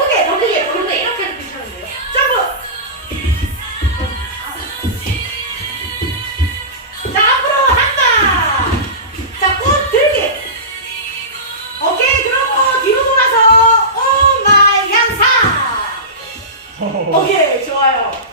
크게, 더 크게, 더 크게. 이렇게 해도 괜찮은데요? 점프! 자, 앞으로 한다! 자, 꽃 들게! 오케이, 그러고 뒤로 돌아서, 오 마이 양사! 오케이, 좋아요.